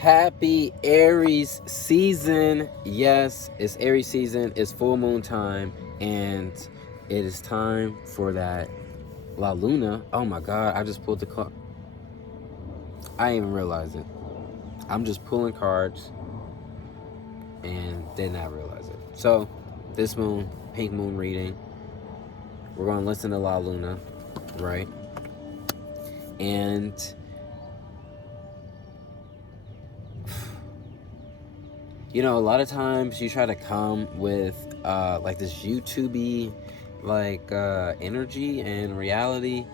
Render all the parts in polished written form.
Happy Aries season. Yes, it's Aries season. It's full moon time. And it is time for that La Luna. Oh my God, I just pulled the card. I didn't even realize it. I'm just pulling cards and did not realize it. So, this moon, pink moon reading, we're going to listen to La Luna, right? And you know, a lot of times you try to come with like this YouTube-y like energy, and reality,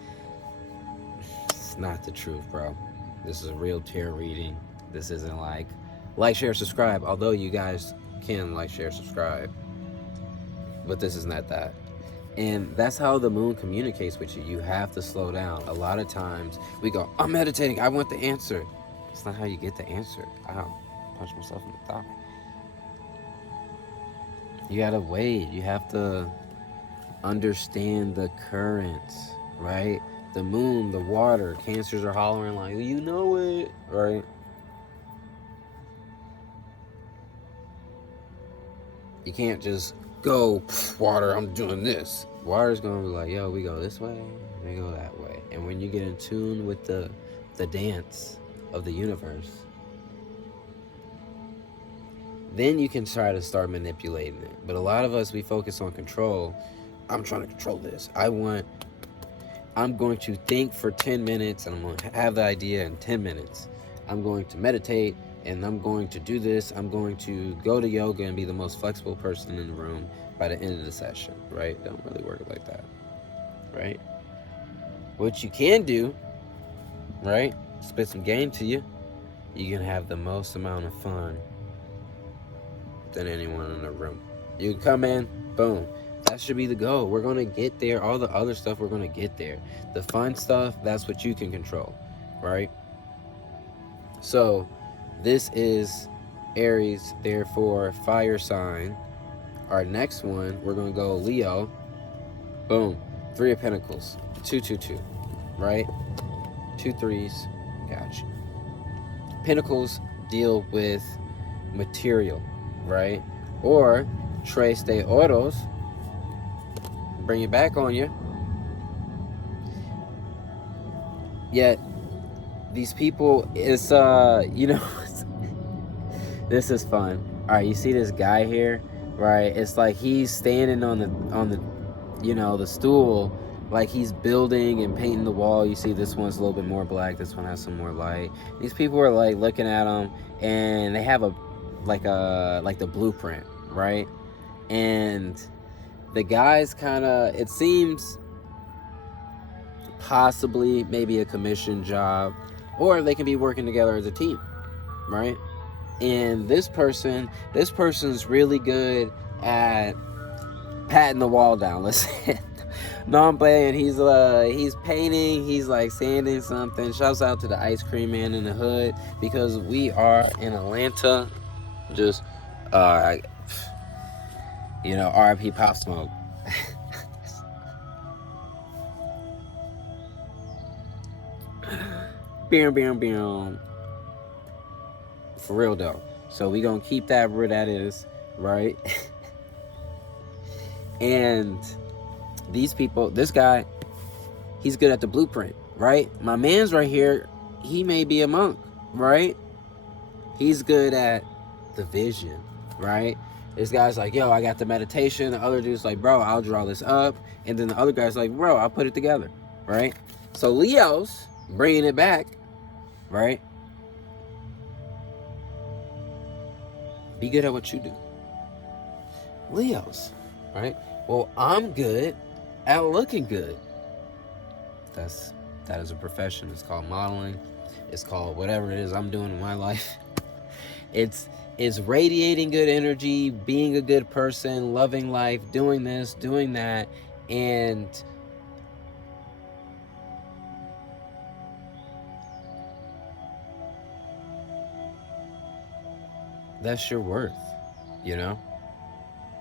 it's not the truth, bro. This is a real tarot reading. This isn't like share, subscribe, although you guys can like, share, subscribe, but this is not that. And that's how the moon communicates with you. You have to slow down. A lot of times we go, I'm meditating, I want the answer. It's not how you get the answer. Ow, punch myself in the thigh. You gotta wait. You have to understand the currents, right? The moon, the water. Cancers are hollering like, you know it, right? You can't just go, water, I'm doing this. Water's gonna be like, yo, we go this way, we go that way. And when you get in tune with the dance of the universe, then you can try to start manipulating it. But a lot of us, we focus on control. I'm trying to control this. I'm going to think for 10 minutes and I'm going to have the idea in 10 minutes. I'm going to meditate and I'm going to do this. I'm going to go to yoga and be the most flexible person in the room by the end of the session, right? Don't really work like that, right? What you can do, right? Spit some game to you. You can have the most amount of fun than anyone in the room. You can come in, boom. That should be the goal. We're going to get there. All the other stuff, we're going to get there. The fun stuff, that's what you can control, right? So, this is Aries, therefore, fire sign. Our next one, we're going to go Leo. Boom. 3 of Pentacles. 2, 2, 2, right? 2 threes. Gotcha. Pentacles deal with material, right? Or Tres de Oros, bring it back on you. Yet these people is you know, this is fun. All right, you see this guy here, right? It's like he's standing on the you know, the stool, like he's building and painting the wall. You see this one's a little bit more black, this one has some more light. These people are like looking at him and they have like the blueprint, right? And the guy's kind of, it seems, possibly maybe a commission job, or they can be working together as a team, right? And this person's really good at patting the wall down. Listen, no, I'm playing. He's painting. He's like sanding something. Shouts out to the ice cream man in the hood, because we are in Atlanta. Just you know, R.I.P. Pop Smoke. Bam, bam, bam. For real though. So we gonna keep that where that is, right? And these people, this guy, he's good at the blueprint, right? My man's right here, he may be a monk, right? He's good at the vision, right? This guy's like, yo, I got the meditation. The other dude's like, bro, I'll draw this up. And then the other guy's like, bro, I'll put it together, right? So Leo's bringing it back, right? Be good at what you do. Leos, right? Well, I'm good at looking good. That is a profession. It's called modeling. It's called whatever it is I'm doing in my life. It's radiating good energy, being a good person, loving life, doing this, doing that, and that's your worth, you know?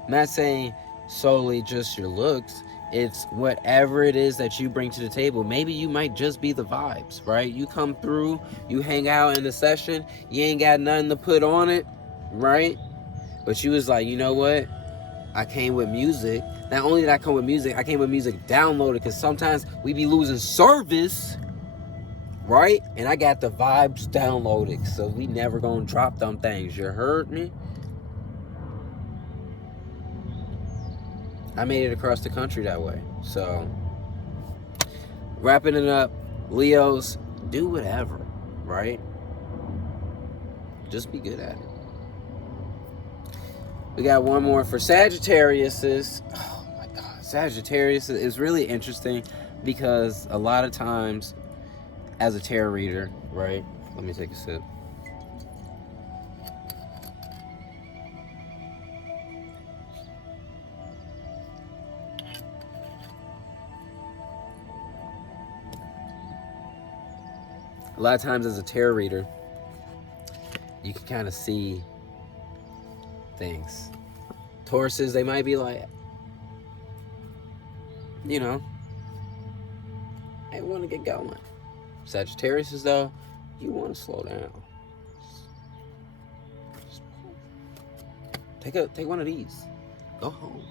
I'm not saying solely just your looks. It's whatever it is that you bring to the table. Maybe you might just be the vibes, right? You come through, you hang out in the session, you ain't got nothing to put on it, right? But you was like, you know what? I came with music. Not only did I come with music, I came with music downloaded, because sometimes we be losing service, right? And I got the vibes downloaded, so we never gonna drop them things. You heard me? I made it across the country that way. So, wrapping it up, Leos, do whatever, right? Just be good at it. We got one more for Sagittarius. Oh my God, Sagittarius is really interesting, because a lot of times, as a tarot reader, right? Let me take a sip. A lot of times as a tarot reader, you can kind of see things. Tauruses, they might be like, you know, I want to get going. Sagittarius, though, you want to slow down. Take one of these. Go home.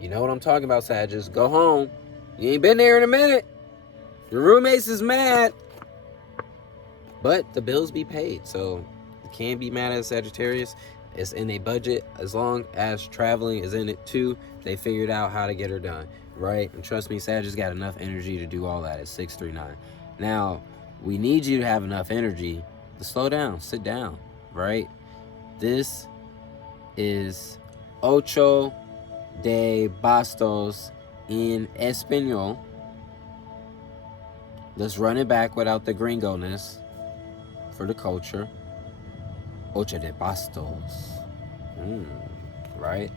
You know what I'm talking about, Sagittarius. Go home. You ain't been there in a minute. Your roommates is mad. But the bills be paid, so you can't be mad at Sagittarius. It's in a budget. As long as traveling is in it too, they figured out how to get her done, right? And trust me, Sagittarius got enough energy to do all that at 639. Now, we need you to have enough energy to slow down, sit down, right? This is Ocho de Bastos in Espanol. Let's run it back without the gringo-ness for the culture. Ocho de Bastos. Right?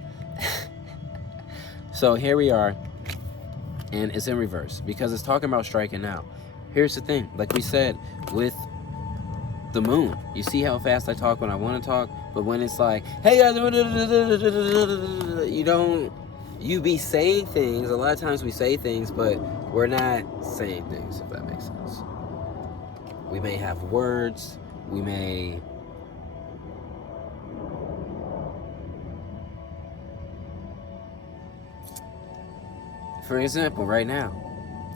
So here we are, and it's in reverse, because it's talking about striking out. Here's the thing, like we said, with the moon, you see how fast I talk when I want to talk, but when it's like, hey guys, you be saying things. A lot of times we say things, but we're not saying things, if that makes sense. We may have words, we may for example, right now,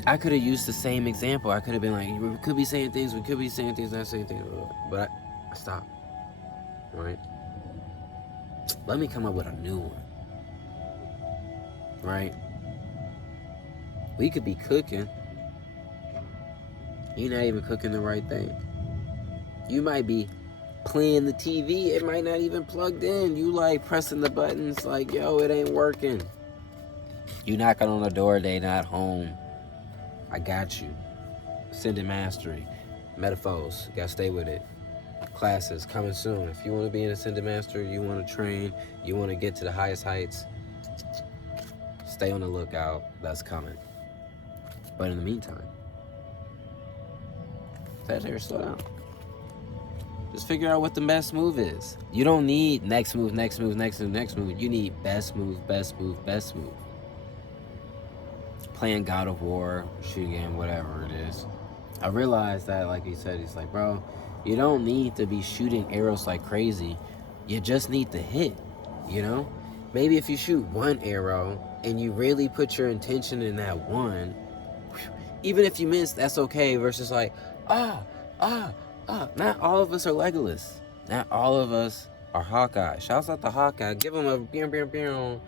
I could have used the same example. I could have been like, we could be saying things, not saying things, but I stopped, right? Let me come up with a new one, right? We could be cooking. You're not even cooking the right thing. You might be playing the TV. It might not even plugged in. You like pressing the buttons like, yo, it ain't working. You knocking on the door, they not home. I got you. Ascendant Mastery. Metaphors. Gotta stay with it. Classes coming soon. If you want to be an Ascendant Master, you want to train, you want to get to the highest heights, stay on the lookout. That's coming. But in the meantime, Sagittarius, slow down. Just figure out what the best move is. You don't need next move. You need best move. Playing God of War, shooting game, whatever it is. I realized that, like he said, he's like, bro, you don't need to be shooting arrows like crazy. You just need to hit, you know? Maybe if you shoot one arrow and you really put your intention in that one, even if you miss, that's okay, versus like, not all of us are Legolas. Not all of us are Hawkeye. Shouts out to Hawkeye. Give him a beam.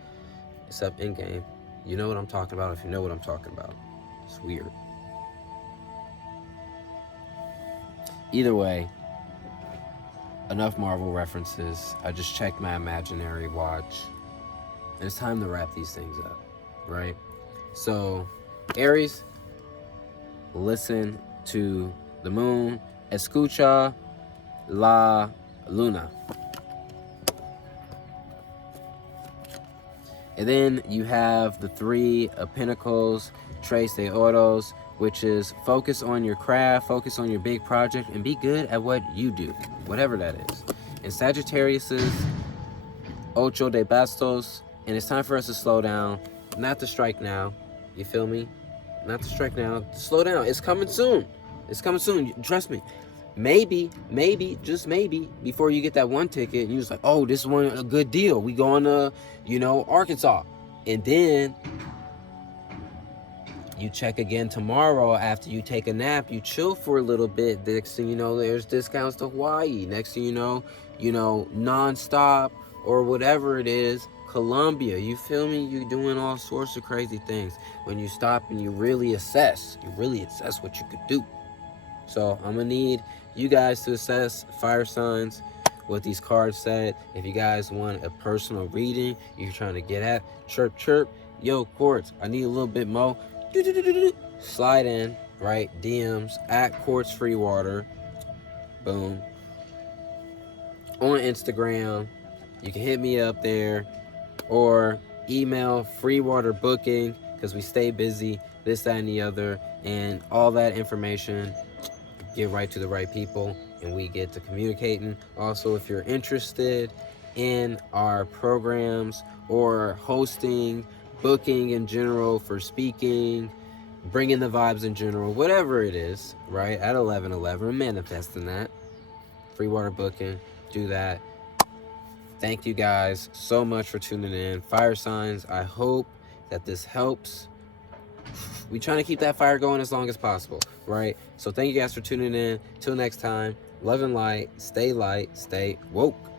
Except in game. You know what I'm talking about if you know what I'm talking about. It's weird. Either way, enough Marvel references. I just checked my imaginary watch. And it's time to wrap these things up, right? So, Aries, listen to the moon. Escucha la luna. And then you have the Three of Pentacles, Tres de Oros, which is focus on your craft, focus on your big project, and be good at what you do, whatever that is. And Sagittarius's Ocho de Bastos, And it's time for us to slow down, not to strike now. You feel me? Not to strike now. Slow down. It's coming soon. It's coming soon. Trust me. Maybe, just maybe, before you get that one ticket, and you was like, oh, this one a good deal. We going to, Arkansas. And then you check again tomorrow after you take a nap. You chill for a little bit. Next thing you know, there's discounts to Hawaii. Next thing you know, nonstop or whatever it is, Colombia. You feel me? You're doing all sorts of crazy things when you stop and you really assess. You really assess what you could do. So I'm gonna need you guys to assess fire signs, what these cards said. If you guys want a personal reading, you're trying to get at, chirp, yo, Quartz, I need a little bit more. Slide in, right? DMs at Quartz Free Water. Boom. On Instagram, you can hit me up there, or email FreeWaterBooking, because we stay busy, this, that, and the other, and all that information get right to the right people, and we get to communicating. Also, if you're interested in our programs or hosting, booking in general for speaking, bringing the vibes in general, whatever it is, right? At 11/11, manifesting that. Free water booking, do that. Thank you guys so much for tuning in. Fire signs, I hope that this helps. We trying to keep that fire going as long as possible, right? So thank you guys for tuning in. Till next time, love and light, stay woke.